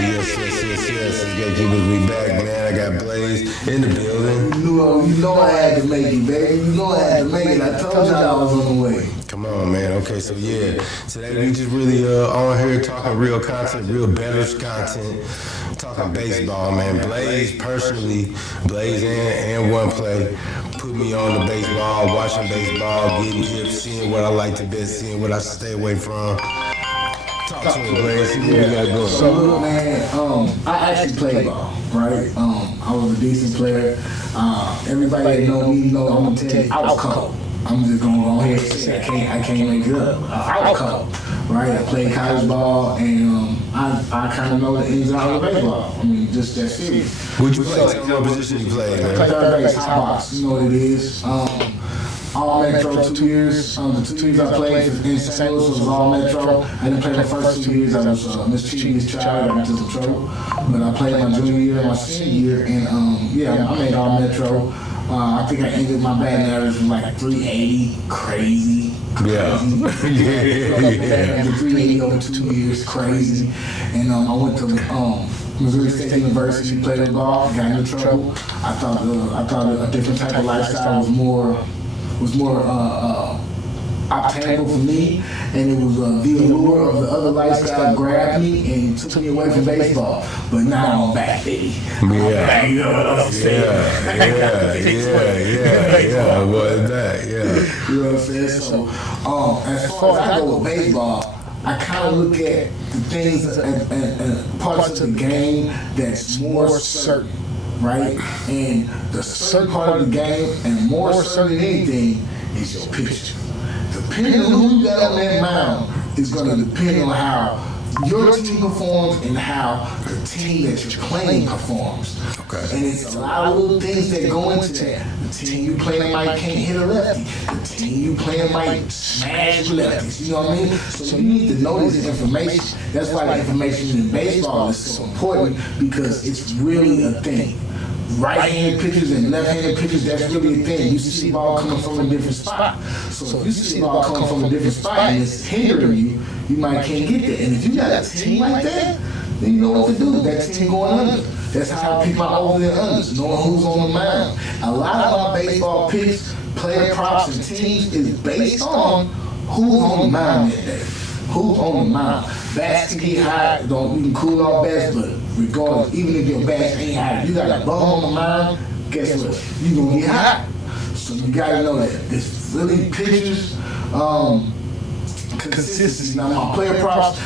Yes. Gatekeepers, we back, man. I got Blaze in the building. You know I had to make it, baby. You know I had to make it. I told y'all I was on the way. Come on, man. Okay, so yeah. Today we just really on here talking real content, real bettors content. Talking baseball, man. Blaze, personally, Blaze and One Play put me on the baseball, watching baseball, getting hips, seeing what I like to bet, seeing what I should stay away from. Talk to me, Blaze. See what we got going. So look, man, I actually played ball, right? I was a decent player. Everybody that know me know I'm gonna tell you I was cold. I'm just gonna go ahead and say I can't make it up. I was cold, right? I played college ball, and I kind of know the ins and outs of baseball. I mean, just that serious. What'd you play? Tell me what position you played, man. I played third base, high box. You know what it is. All Metro 2 years. The 2 years I played in St. Louis was all Metro. I didn't play the first 2 years. I was mischievous child. I got into some trouble. But I played my junior year and my senior year, and I made all Metro. I think I ended my batting average with like 380, crazy. Yeah. 380 over 2 years, crazy. And I went to Missouri State University, played ball, got into trouble. I thought a different type of lifestyle was more obtainable for me, and it was the allure of the other lifestyle grabbed me and took me away from baseball. But now I'm back, baby. Yeah. You know what I'm saying? Yeah. Well, that, yeah. You know what I'm saying? So, as far as I go with baseball, I kind of look at the things and parts of the game that's more certain, right? And the certain part of the game, and more certain than anything, is your pitcher. Depending on who you got on that mound is going to depend on how your team performs and how the team that you're playing performs. Okay. And it's a lot of little things that go into that. The team you playing might can't hit a lefty. The team you playing might smash lefties. You know what I mean? So you need to know this information. That's why the information in baseball is so important, because it's really a thing. Right-handed pitchers and left-handed pitchers, that's really a thing. You see the ball coming from a different spot. So if you see the ball coming from a different spot and it's hindering you, you might can't get there. And if you got a team like that, then you know what to do. That team going under. That's how I pick my overs and unders, knowing who's on the mound. A lot of my baseball picks, player props, and teams is based on who's on the mound that day. Who's on the mound? Bats can get hot, you can cool off bats, but regardless, even if your bats ain't hot, you got a bum on the mound, guess what? You gonna get hot. So you gotta know that. It's really pitchers, consistency. Now my player props,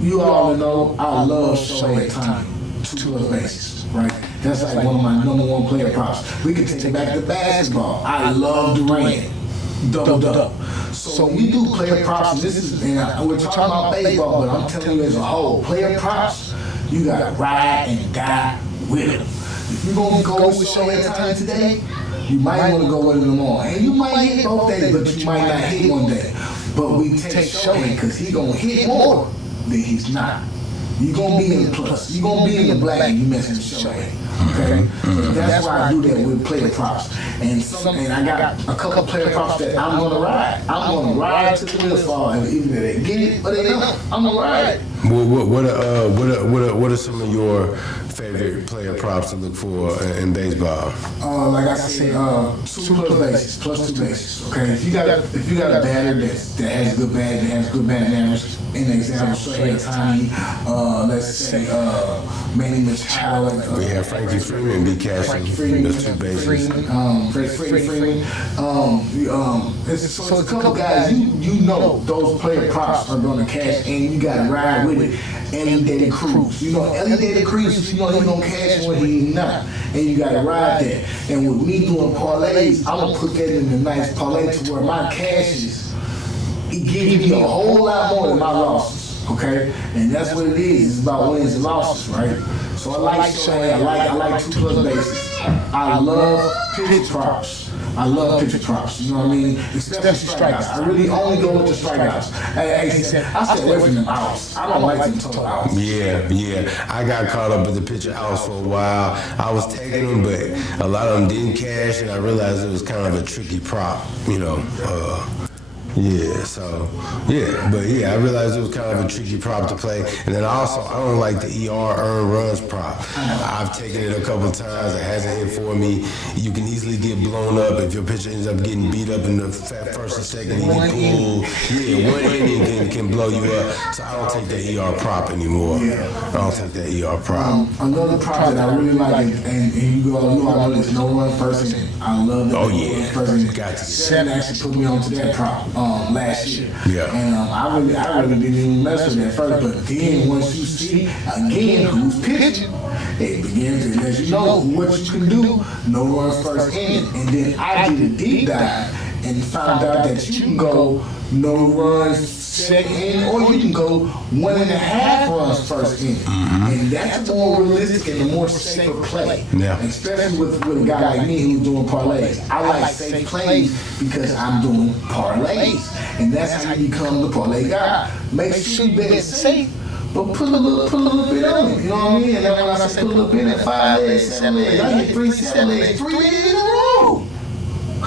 you all know I love Shohei Ohtani, 2+ bases, right? That's like one of my #1 player props. We can take it back to basketball. I love Durant, double. So when you do player props, and we're talking about baseball, but I'm telling you as a whole, player props, you gotta ride and die with them. If you're gonna go with Shohei Ohtani today, you might want to go with him tomorrow. And you might hit both days, but you might not hit one day. But we take Shohei because he's gonna hit more than he's not. You're gonna be in the plus. You're gonna be in the black and you messing with Shohei. Okay? So that's why I do that with player props. And I got a couple of player props that I'm gonna ride. I'm gonna ride to the wheels fall, and either they get it or they don't. I'm gonna ride. What are some of your favorite player props to look for in baseball? Like I said, 2+ bases, +2 bases. Okay, if you got a batter that has good bat, that has good batting average. In example, Shohei Ohtani, let's say Manny Machado. We have Frankie Freeman be cashing those 2 bases. Freddie Freeman. So it's a couple guys you know those player props are going to cash, and you got to ride with it. Ellie De La Cruz. You know Ellie De La Cruz, you know he's going to cash when he's not. And you got to ride that. And with me doing parlays, I'm going to put that in a nice parlay to where my cashes, it gives me a whole lot more than my losses, okay? And that's what it is. It's about wins and losses, right? So I like Shohei. I like 2+ bases. I love pitch props. I love pitcher props, you know what I mean? Especially strikeouts. I really only go with the strikeouts. I stay away from them outs. I don't like them total outs. Yeah. I got caught up with the pitcher outs for a while. I was taking them, but a lot of them didn't cash, and I realized it was kind of a tricky prop, you know. Yeah, so, yeah, but yeah, I realized it was kind of a tricky prop to play. And then also, I don't like the ER earned runs prop. I've taken it a couple times. It hasn't hit for me. You can easily get blown up if your pitcher ends up getting beat up in the first and second. You get pulled. Yeah, one inning can blow you up. So I don't take that ER prop anymore. I don't take that ER prop. Another prop that I really like, and you all know this, no run first inning. I love that. Oh, yeah. First inning. Got to. Sam actually put me onto that prop last year. Yeah. And I really didn't even mess with that first, but then once you see again who's pitching, it begins to let you know what you can do. No run first inning, and then I did a deep dive and found out that you can go no runs second inning, or you can go 1.5 runs first inning, and that's the more realistic and the more safer play. Yeah. Especially with a guy like me who's doing parlays. I like safe plays because I'm doing parlays, and that's how you become the parlay guy. Make sure you bet it safe, but put a little bit on it. You know what I mean? And then when I say put a little bit in 5 legs, 7 legs, I hit 3 7 legs, 3 days in a row.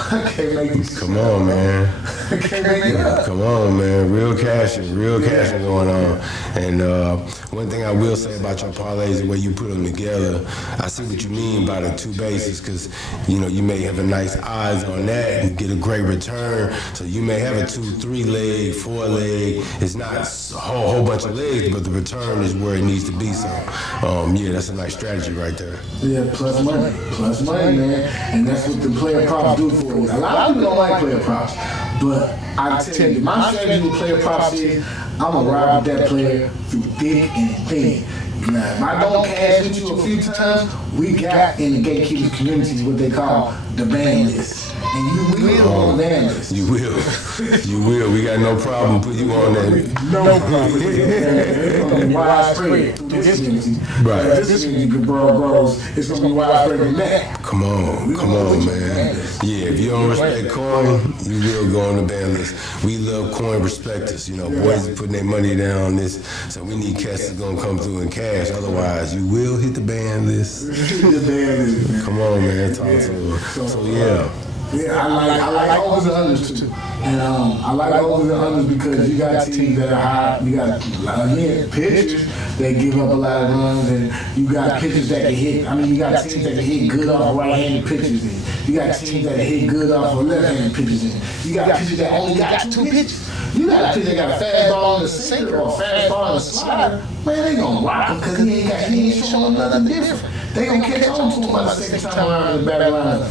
I can't make this. Come on, man. I can't make it up. Come on, man. Real cashing going on. And one thing I will say about your parlays, the way you put them together, I see what you mean by the 2 bases, because you may have a nice odds on that and get a great return. So you may have a 2, 3 leg, 4 leg. It's not a whole bunch of legs, but the return is where it needs to be. So yeah, that's a nice strategy right there. Yeah, plus money, man. And that's what the player props do for you. A lot of people don't like player props, but I tell you, my strategy with player props is I'm gonna ride with that player through thick and thin. Now, if I don't cash with you a few times, we got in the gatekeepers community what they call the ban list. And you will on the ban list. You will. You will. We got no problem putting you on that. No problem. It's gonna be widespread through this community. Right. This community grows. It's gonna be widespread in that. Come on, man. Yeah, if you don't respect coin, you will go on the ban list. We love coin, respect us. Boys are putting their money down on this, so we need cats that's gonna come through and cash. Otherwise, you will hit the ban list. Come on, man. Talk to us. So yeah. Yeah, I like overs and unders too. And I like overs and unders because you got teams that are high. You got, again, pitchers that give up a lot of runs, and you got pitchers that can hit. I mean, you got teams that can hit good off of right-handed pitchers, and you got teams that can hit good off of left-handed pitchers, and you got pitchers that only got 2 pitches. You got a pitcher that got a fastball and a sinker or a fastball and a slider. Man, they gonna rock him because he ain't showing nothing different. They gonna catch on to him by the second time around in the batting lineup.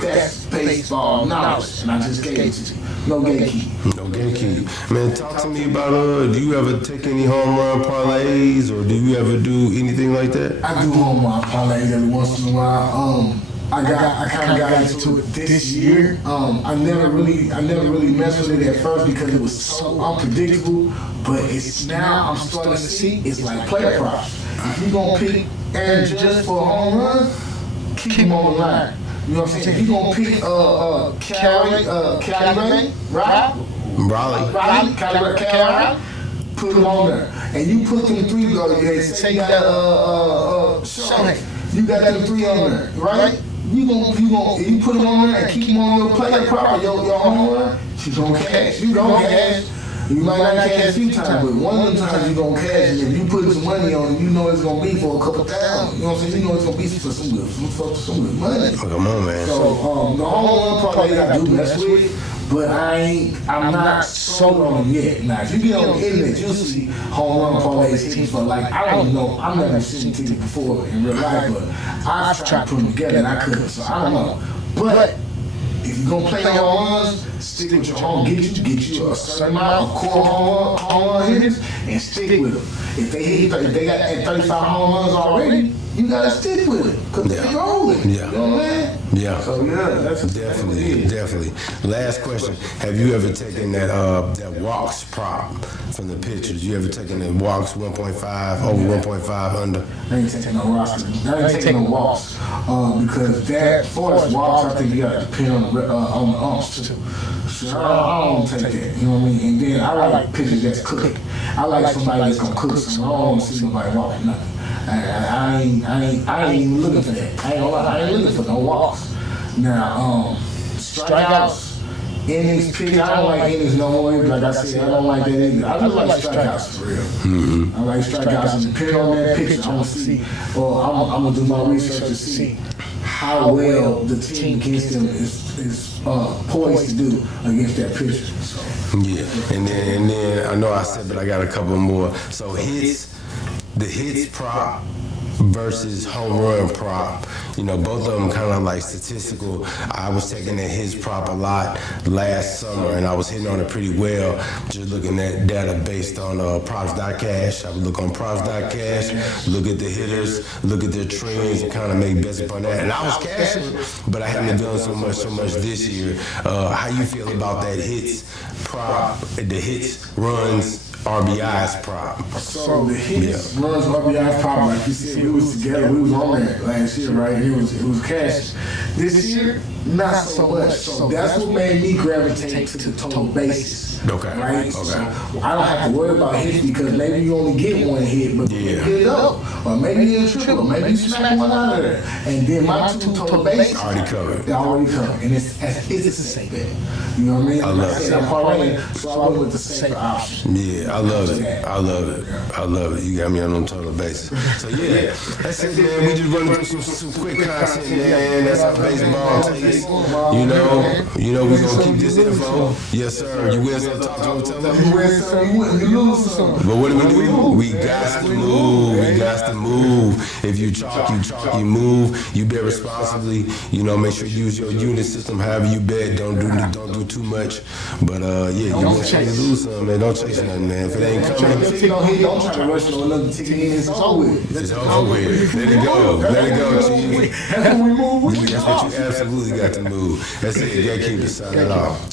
That's baseball knowledge, and I just gave it to you. No gatekeep. No gatekeep. Man, talk to me about, do you ever take any home run parlays, or do you ever do anything like that? I do home run parlays every once in a while. I kind of got into it this year. I never really messed with it at first because it was so unpredictable. But it's now I'm starting to see it's like player props. If you're gonna pick Aaron just for a home run, keep him on the line. You know what I'm saying? If you're gonna pick Cali Ray, put him on there. And you put them 3, say you got Sean, you got them 3 on there, right? You put them on there and keep them on your player prop, your home run, you gonna cash. You gonna cash. You might not cash a few times, but one of the times you gonna cash, and if you put some money on it, you know it's gonna be for a couple thousand. You know what I'm saying? You know it's gonna be for some good money. Come on, man. So the home run parlay I do mess with, but I'm not sold on them yet. Now, if you get on the internet, you'll see home run parlays hitting for I don't know. I've never seen it before in real life, but I've tried to put them together and I couldn't. So I don't know, but. If you're gonna play home runs, stick with your home. Get you a certain amount of core home run hitters and stick with them. If they got 35 home runs already, you gotta stick with it because they're rolling. Yeah. You know what I mean? Yeah. So yeah, that's definitely. Last question: have you ever taken that walks prop from the pitchers? You ever taken the walks 1.5 over 1.5 under? I ain't taking no walks. I ain't taking no walks because that for us walks, I think you gotta depend on the umps too. So I don't take that. You know what I mean? And then I like pitchers that's cooking. I like somebody that's gonna cook. So I don't want to see nobody walking nothing. I ain't even looking for that. I ain't gonna lie, I ain't looking for no walks. Now, strikeouts, innings pitch. I don't like innings no more. Like I said, I don't like that either. I just like strikeouts for real. I like strikeouts. And depending on that pitch, I'm gonna see, or I'm gonna do my research to see how well the team against them is poised to do against that pitcher. So. Yeah, and then I know I said, but I got a couple more. So the hits prop versus home run prop. You know, both of them kind of like statistical. I was taking the hits prop a lot last summer, and I was hitting on it pretty well. Just looking at data based on props.cash. I would look on props.cash, look at the hitters, look at their trends, and kind of make bets upon that. And I was cashing, but I haven't done so much this year. How you feel about that hits prop, the hits runs RBIs prop? So the hits, runs, RBIs prop, like you said, we was together, we was on that last year, right? It was cash. This year, not so much. So that's what made me gravitate to the total bases. Okay. Right? Okay. So I don't have to worry about hits because maybe you only get one hit, but you hit it up. Or maybe you triple, maybe you smack one out of there. And then my two total bases Already covered. They're already covered. And it's the safe bet. You know what I mean? I love like I said, I'm parlaying, so I went with the safer option. Yeah, I love it. I love it. I love it. You got me on them total bases. So yeah, that's it, man. We just running through some quick content, man. That's how baseball takes. You know we gonna keep this info. Yes, sir. You win some, talk to them, tell them. You win some, you lose some. But what do we do? We got to move. We got to move. If you chalk, you move. You bet responsibly. You know, make sure you use your unit system. However you bet, don't do too much. But yeah, you win some, you lose some, man. Don't chase nothing, man. If it ain't coming, don't try to rush on another ticket in. It's over with. it's over with. Let it go. Let it go, Chief. That's when we move. That's what you absolutely got to move. That's it. Gatekeeper, sign it off.